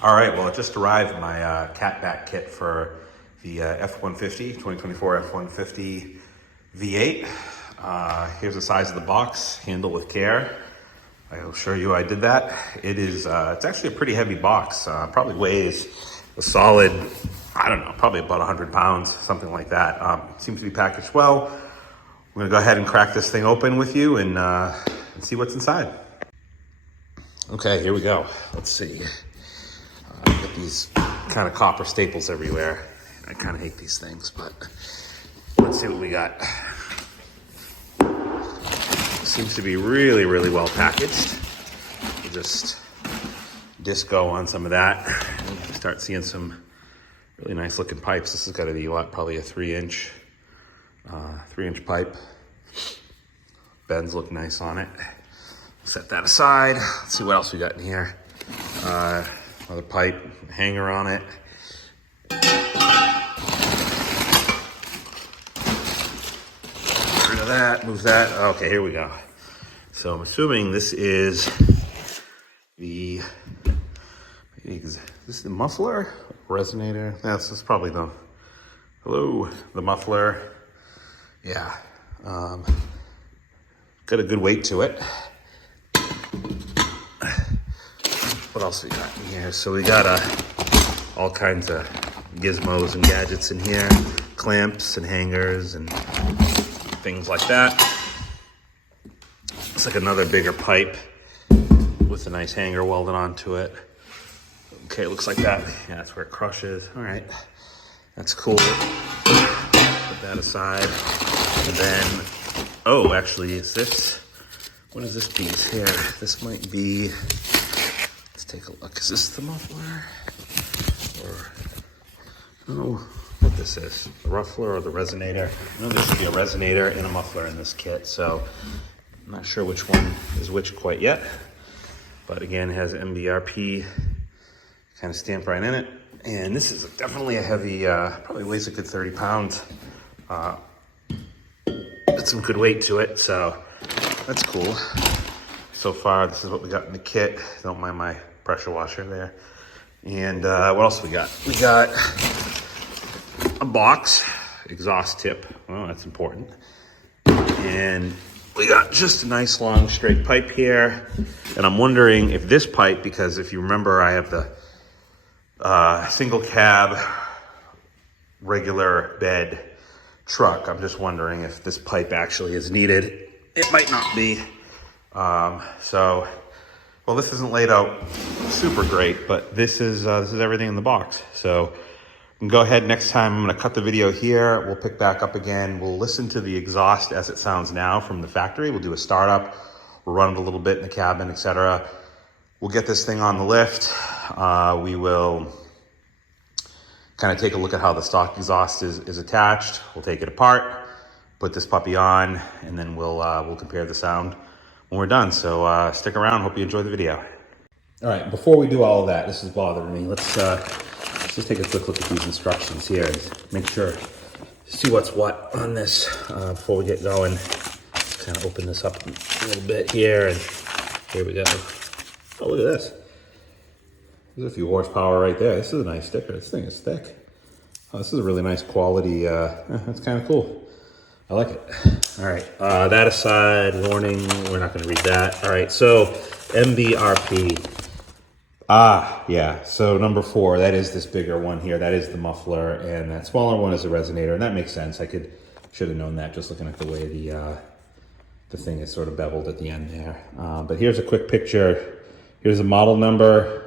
All right, well, it just arrived, my cat back kit for the F150, 2024 F150 V8. Here's the size of the box, handle with care. I'll show you I did that. It's actually a pretty heavy box. Probably weighs a solid, I don't know, probably about 100 pounds, something like that. Seems to be packaged well. We're gonna go ahead and crack this thing open with you and see what's inside. Okay, here we go. Let's see. Got these kind of copper staples everywhere. I kind of hate these things, but let's see what we got. Seems to be really, really well packaged. We'll just disco on some of that. And start seeing some really nice looking pipes. This has got to be what, probably a 3-inch pipe. Bends look nice on it. Set that aside. Let's see what else we got in here. Another pipe, hanger on it. Get rid of that, move that. Okay, here we go. So I'm assuming this is the, is this the muffler? Resonator? This is probably the muffler. Yeah. Got a good weight to it. What else we got in here? So we got all kinds of gizmos and gadgets in here, clamps and hangers and things like that. It's like another bigger pipe with a nice hanger welded onto it. Okay, it looks like that. Yeah, that's where it crushes. All right, that's cool. Put that aside. And then, oh, actually, what is this piece here? This might be, take a look. Is this the muffler? Or I don't know what this is. The ruffler or the resonator? I know there should be a resonator and a muffler in this kit, so I'm not sure which one is which quite yet. But again, it has MBRP kind of stamped right in it. And this is definitely a heavy, probably weighs a good 30 pounds. Got some good weight to it, so that's cool. So far, this is what we got in the kit. Don't mind my pressure washer there. And what else we got? We got a box, exhaust tip. Well, that's important. And we got just a nice long straight pipe here. And I'm wondering if this pipe, because if you remember, I have the single cab, regular bed truck. I'm just wondering if this pipe actually is needed. It might not be. Well, this isn't laid out super great, but this is everything in the box. So we can go ahead next time. I'm going to cut the video here. We'll pick back up again. We'll listen to the exhaust as it sounds now from the factory. We'll do a startup. We'll run it a little bit in the cabin, etc. We'll get this thing on the lift. We will kind of take a look at how the stock exhaust is attached. We'll take it apart, put this puppy on, and then we'll compare the sound when we're done. So stick around. Hope you enjoy the video. All right, before we do all of that, this is bothering me. Let's just take a quick look at these instructions here and make sure, see what's what on this before we get going. Kind of open this up a little bit here, and here we go. Oh, look at this. There's a few horsepower right there. This is a nice sticker. This thing is thick. Oh, this is a really nice quality. That's kind of cool. I like it. All right, that aside, warning, we're not going to read that. All right, so MBRP. Yeah, so number 4, that is this bigger one here. That is the muffler, and that smaller one is the resonator, and that makes sense. Should have known that just looking at the way the thing is sort of beveled at the end there. But here's a quick picture. Here's the model number.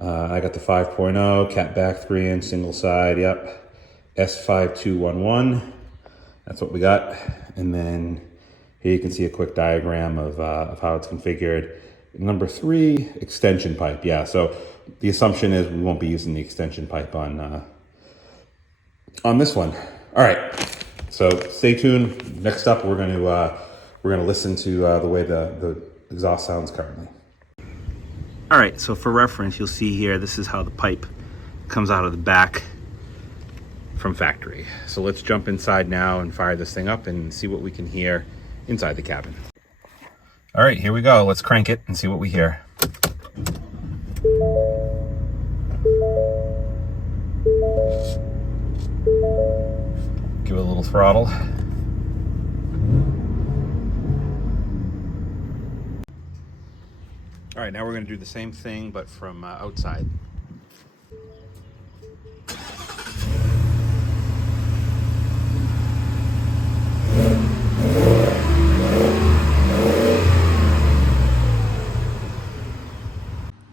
I got the 5.0, cat back 3-inch, single side, yep. S5211. That's what we got. And then here you can see a quick diagram of how it's configured. Number 3, extension pipe. Yeah, so the assumption is we won't be using the extension pipe on this one. All right, so stay tuned. Next up, we're gonna listen to the way the exhaust sounds currently. All right, so for reference, you'll see here, this is how the pipe comes out of the back from factory. So let's jump inside now and fire this thing up and see what we can hear inside the cabin. All right, here we go. Let's crank it and see what we hear. little throttle. All right, now we're going to do the same thing, but from outside.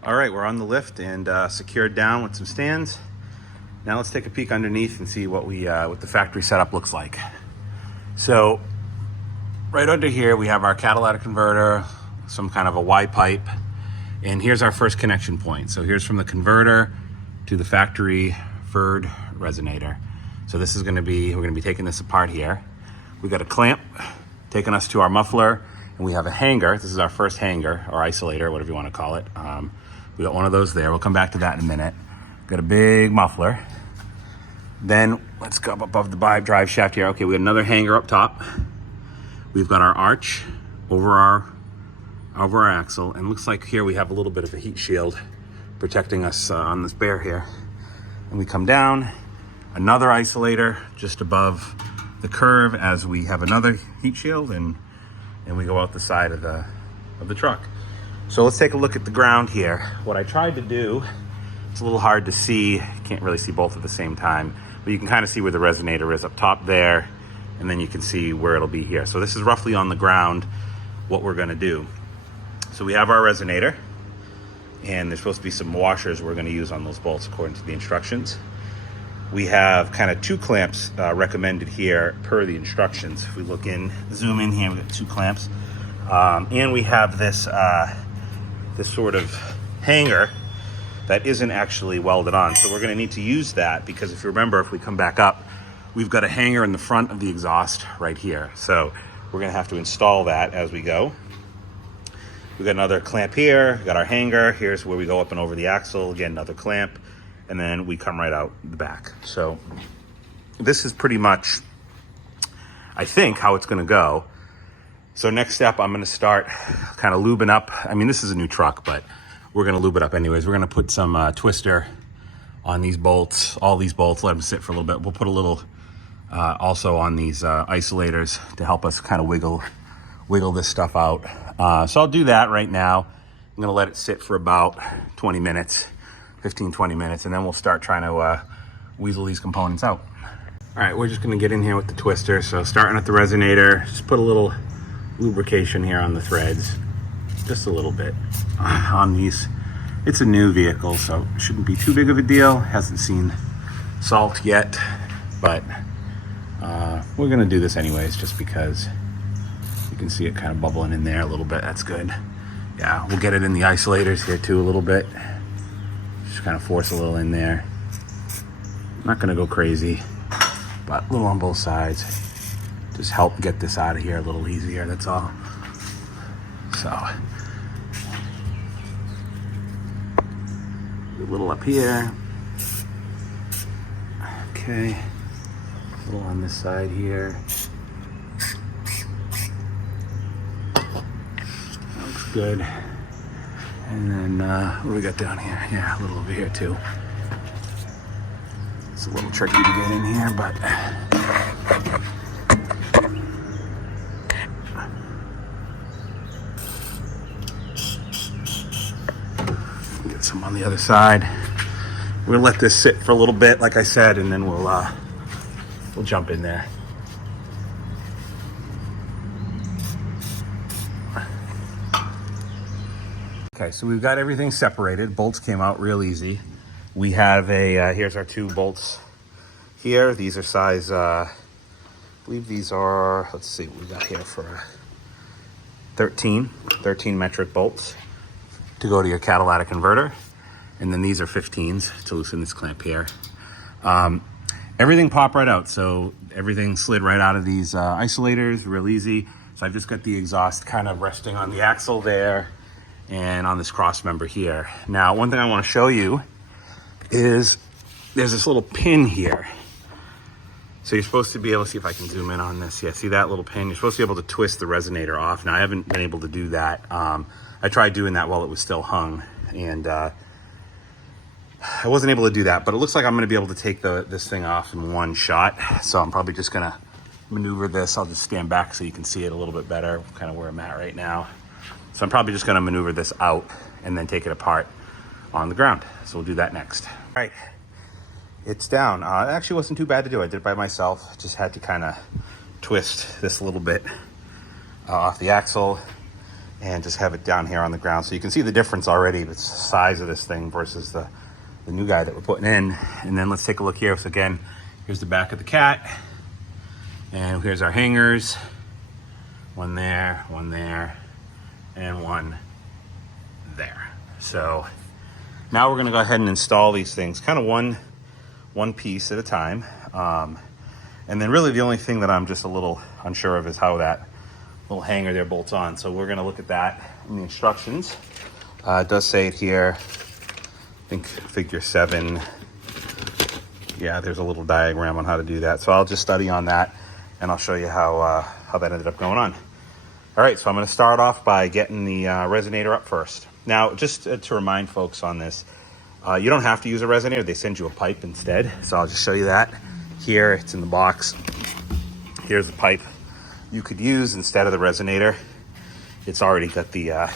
All right, we're on the lift and secured down with some stands. Now let's take a peek underneath and see what the factory setup looks like. So right under here, we have our catalytic converter, some kind of a Y pipe, and here's our first connection point. So here's from the converter to the factory FIRD resonator. So this is we're gonna be taking this apart here. We've got a clamp taking us to our muffler, and we have a hanger. This is our first hanger, or isolator, whatever you wanna call it. We got one of those there. We'll come back to that in a minute. Got a big muffler. Then let's go up above the drive shaft here. Okay, we got another hanger up top. We've got our arch over our axle, and looks like here we have a little bit of a heat shield protecting us on this bear here. And we come down, another isolator just above the curve as we have another heat shield, and we go out the side of the truck. So let's take a look at the ground here. What I tried to do, it's a little hard to see, you can't really see both at the same time, but you can kind of see where the resonator is up top there, and then you can see where it'll be here. So this is roughly on the ground what we're gonna do. So we have our resonator, and there's supposed to be some washers we're gonna use on those bolts according to the instructions. We have kind of 2 clamps recommended here per the instructions. If we look in, zoom in here, we got 2 clamps. And we have this sort of hanger that isn't actually welded on. So we're gonna need to use that, because if you remember, if we come back up, we've got a hanger in the front of the exhaust right here. So we're gonna have to install that as we go. We've got another clamp here, got our hanger. Here's where we go up and over the axle. Again, another clamp, and then we come right out the back. So this is pretty much, I think, how it's gonna go. So next step, I'm gonna start kind of lubing up. I mean, this is a new truck, but we're gonna lube it up anyways. We're gonna put some twister on these bolts, all these bolts, let them sit for a little bit. We'll put a little also on these isolators to help us kind of wiggle this stuff out. So I'll do that right now. I'm gonna let it sit for about 20 minutes, 15, 20 minutes, and then we'll start trying to weasel these components out. All right, we're just gonna get in here with the twister. So starting at the resonator, just put a little lubrication here on the threads, just a little bit on these. It's a new vehicle, so it shouldn't be too big of a deal. Hasn't seen salt yet, but we're gonna do this anyways, just because you can see it kind of bubbling in there a little bit. That's good. Yeah, we'll get it in the isolators here too a little bit. Just kind of force a little in there. Not gonna go crazy, but a little on both sides. Just help get this out of here a little easier, that's all. So, a little up here. Okay, a little on this side here. Looks good. And then, what do we got down here? Yeah, a little over here too. It's a little tricky to get in here, but get some on the other side. We're gonna let this sit for a little bit, like I said, and then we'll jump in there. Okay, so we've got everything separated. Bolts came out real easy. We have here's our 2 bolts here. These are size, I believe these are, let's see what we got here for 13 metric bolts to go to your catalytic converter. And then these are 15s to loosen this clamp here. Everything popped right out. So everything slid right out of these isolators, real easy. So I've just got the exhaust kind of resting on the axle there and on this cross member here. Now, one thing I want to show you is there's this little pin here. So you're supposed to be able to, see if I can zoom in on this. Yeah, see that little pin? You're supposed to be able to twist the resonator off. Now, I haven't been able to do that. I tried doing that while it was still hung, and I wasn't able to do that, but it looks like I'm gonna be able to take this thing off in one shot. So I'm probably just gonna maneuver this. I'll just stand back so you can see it a little bit better, kind of where I'm at right now. So I'm probably just gonna maneuver this out and then take it apart on the ground. So we'll do that next. All right, it's down. It actually wasn't too bad to do. I did it by myself. Just had to kind of twist this a little bit off the axle and just have it down here on the ground. So you can see the difference already, the size of this thing versus the new guy that we're putting in. And then let's take a look here. So again, here's the back of the cat. And here's our hangers. One there, and one there. So now we're gonna go ahead and install these things kind of one piece at a time. And then really the only thing that I'm just a little unsure of is how that little hanger there bolts on. So we're gonna look at that in the instructions. It does say it here, I think figure 7. Yeah, there's a little diagram on how to do that. So I'll just study on that and I'll show you how that ended up going on. All right, so I'm gonna start off by getting the resonator up first. Now, just to remind folks on this, you don't have to use a resonator. They send you a pipe instead. So I'll just show you that. Here, it's in the box. Here's the pipe you could use instead of the resonator. It's already got the,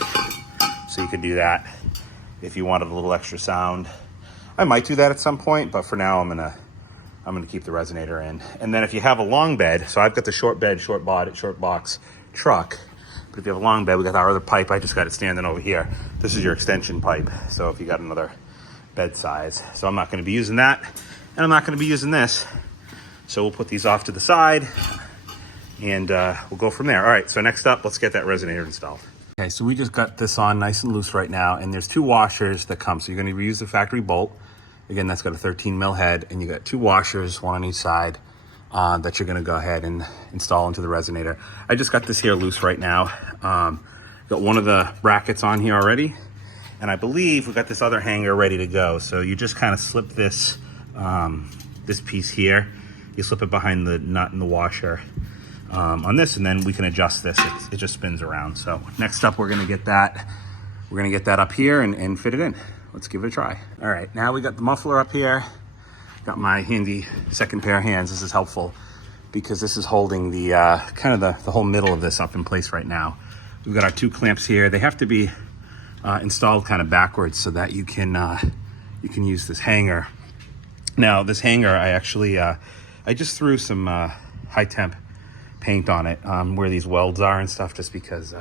so you could do that if you wanted a little extra sound. I might do that at some point, but for now I'm gonna keep the resonator in. And then if you have a long bed, so I've got the short bed, short box truck, but if you have a long bed, we got our other pipe. I just got it standing over here. This is your extension pipe. So if you got another bed size. So I'm not gonna be using that, and I'm not gonna be using this. So we'll put these off to the side and we'll go from there. All right, so next up, let's get that resonator installed. Okay, so we just got this on nice and loose right now, and there's 2 washers that come. So you're gonna reuse the factory bolt. Again, that's got a 13 mil head, and you got 2 washers, one on each side, that you're gonna go ahead and install into the resonator. I just got this here loose right now. Got one of the brackets on here already, and I believe we've got this other hanger ready to go. So you just kind of slip this, this piece here. You slip it behind the nut in the washer on this, and then we can adjust this. It just spins around. So next up, we're gonna get that up here and fit it in. Let's give it a try. All right, now we got the muffler up here. Got my handy second pair of hands. This is helpful because this is holding the kind of the whole middle of this up in place right now. We've got our 2 clamps here. They have to be installed kind of backwards so that you can use this hanger. Now this hanger, I just threw some high temp paint on it where these welds are and stuff, just because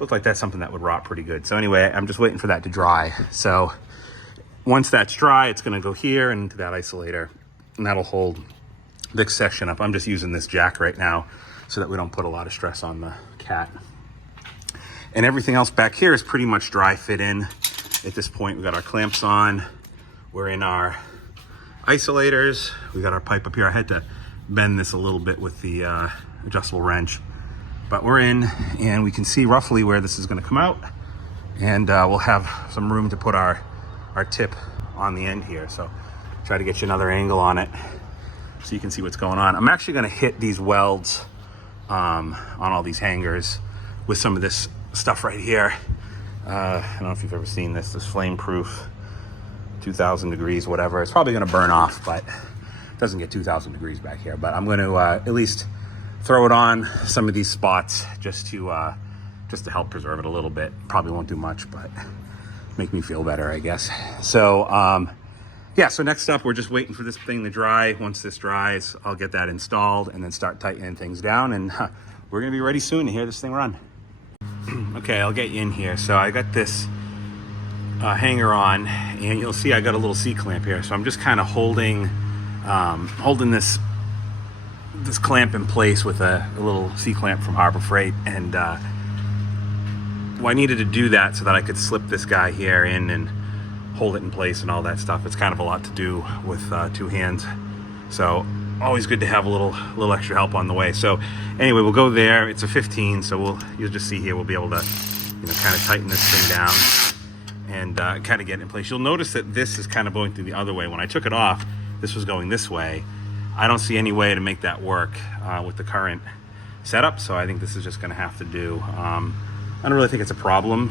looked like that's something that would rot pretty good. So anyway, I'm just waiting for that to dry. So once that's dry, it's gonna go here into that isolator, and that'll hold this section up. I'm just using this jack right now so that we don't put a lot of stress on the cat. And everything else back here is pretty much dry fit in. At this point, we got our clamps on. We're in our isolators. We got our pipe up here. I had to bend this a little bit with the adjustable wrench, but we're in, and we can see roughly where this is gonna come out. And we'll have some room to put our tip on the end here. So try to get you another angle on it so you can see what's going on. I'm actually gonna hit these welds on all these hangers with some of this stuff right here. I don't know if you've ever seen this flame proof, 2000 degrees, whatever. It's probably gonna burn off, but it doesn't get 2000 degrees back here. But I'm gonna at least throw it on some of these spots just to help preserve it a little bit. Probably won't do much, but make me feel better, I guess. So yeah, so next up, we're just waiting for this thing to dry. Once this dries, I'll get that installed and then start tightening things down, and we're gonna be ready soon to hear this thing run. Okay, I'll get you in here. So I got this hanger on, and you'll see I got a little C-clamp here. So I'm just kind of holding this clamp in place with a little C-clamp from Harbor Freight, and well, I needed to do that so that I could slip this guy here in and hold it in place and all that stuff. It's kind of a lot to do with 2 hands, so always good to have a little extra help on the way. So anyway, we'll go there. It's a 15, so you'll just see here we'll be able to kind of tighten this thing down and kind of get it in place. You'll notice that this is kind of going through the other way. When I took it off, this was going this way. I don't see any way to make that work with the current setup, so I think this is just going to have to do. I don't really think it's a problem.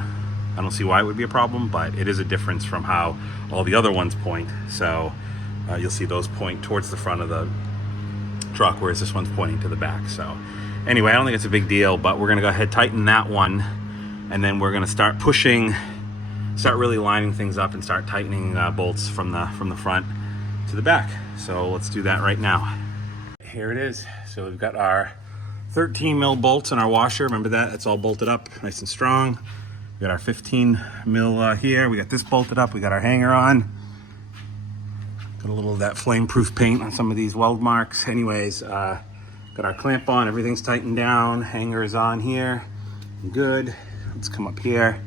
I don't see why it would be a problem, but it is a difference from how all the other ones point. So you'll see those point towards the front of truck, whereas this one's pointing to the back. So anyway, I don't think it's a big deal, but we're gonna go ahead, tighten that one, and then we're gonna start pushing, start really lining things up and start tightening bolts from the front to the back. So let's do that right now. Here it is. So we've got our 13 mil bolts in our washer. Remember that? It's all bolted up nice and strong. We got our 15 mil here. We got this bolted up. We got our hanger on. Got a little of that flame-proof paint on some of these weld marks. Anyways, got our clamp on. Everything's tightened down. Hanger is on here. Good. Let's come up here.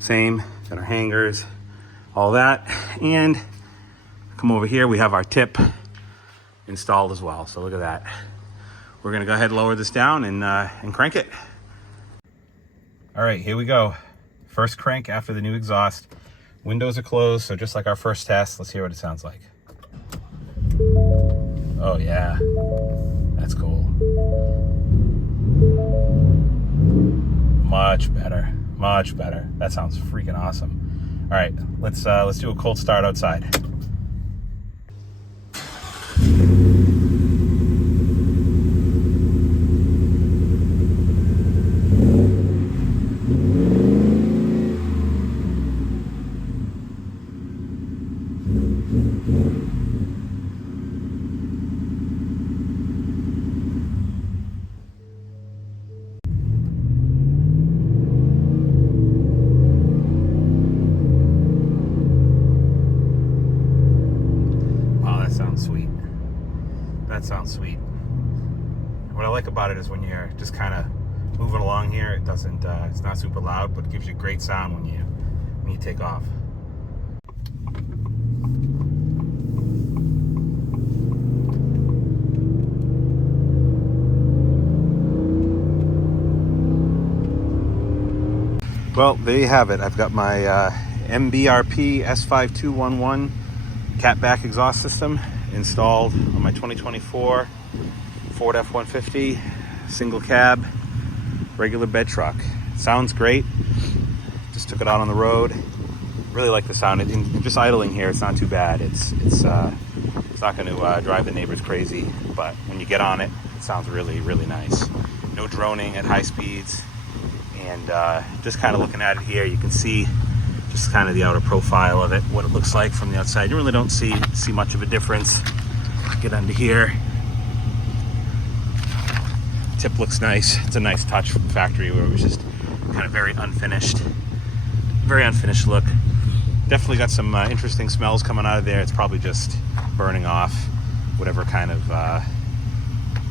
Same. Got our hangers, all that. And come over here. We have our tip installed as well. So look at that. We're gonna go ahead and lower this down and crank it. All right, here we go. First crank after the new exhaust. Windows are closed, so just like our first test, let's hear what it sounds like. Oh yeah, that's cool. Much better, much better. That sounds freaking awesome. All right, let's do a cold start outside. Sweet. That sounds sweet. What I like about it is when you're just kind of moving along here, it doesn't it's not super loud, but it gives you great sound when you take off. Well, there you have it. I've got my MBRP S5211 catback exhaust system installed on my 2024 Ford F150 single cab regular bed truck. Sounds great. Just took it out on the road. Really like the sound. And just idling here, it's not too bad. It's not going to drive the neighbors crazy, but when you get on it, it sounds really, really nice. No droning at high speeds, and just kind of looking at it here, you can see just kind of the outer profile of it, what it looks like from the outside. You really don't see much of a difference. Get under here. Tip looks nice. It's a nice touch from the factory where it was just kind of very unfinished look. Definitely got some interesting smells coming out of there. It's probably just burning off whatever kind of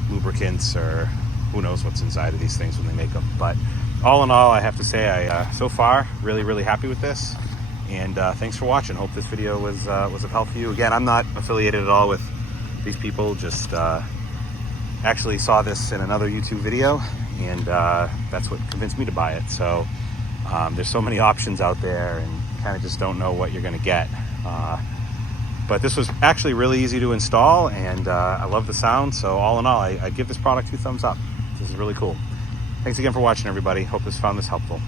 lubricants, or who knows what's inside of these things when they make them. But all in all, I have to say, so far, really, really happy with this. And thanks for watching. Hope this video was of help for you. Again, I'm not affiliated at all with these people. Just actually saw this in another YouTube video, and that's what convinced me to buy it. So there's so many options out there, and kind of just don't know what you're going to get. But this was actually really easy to install, and I love the sound. So all in all, I give this product 2 thumbs up. This is really cool. Thanks again for watching, everybody. Hope found this helpful.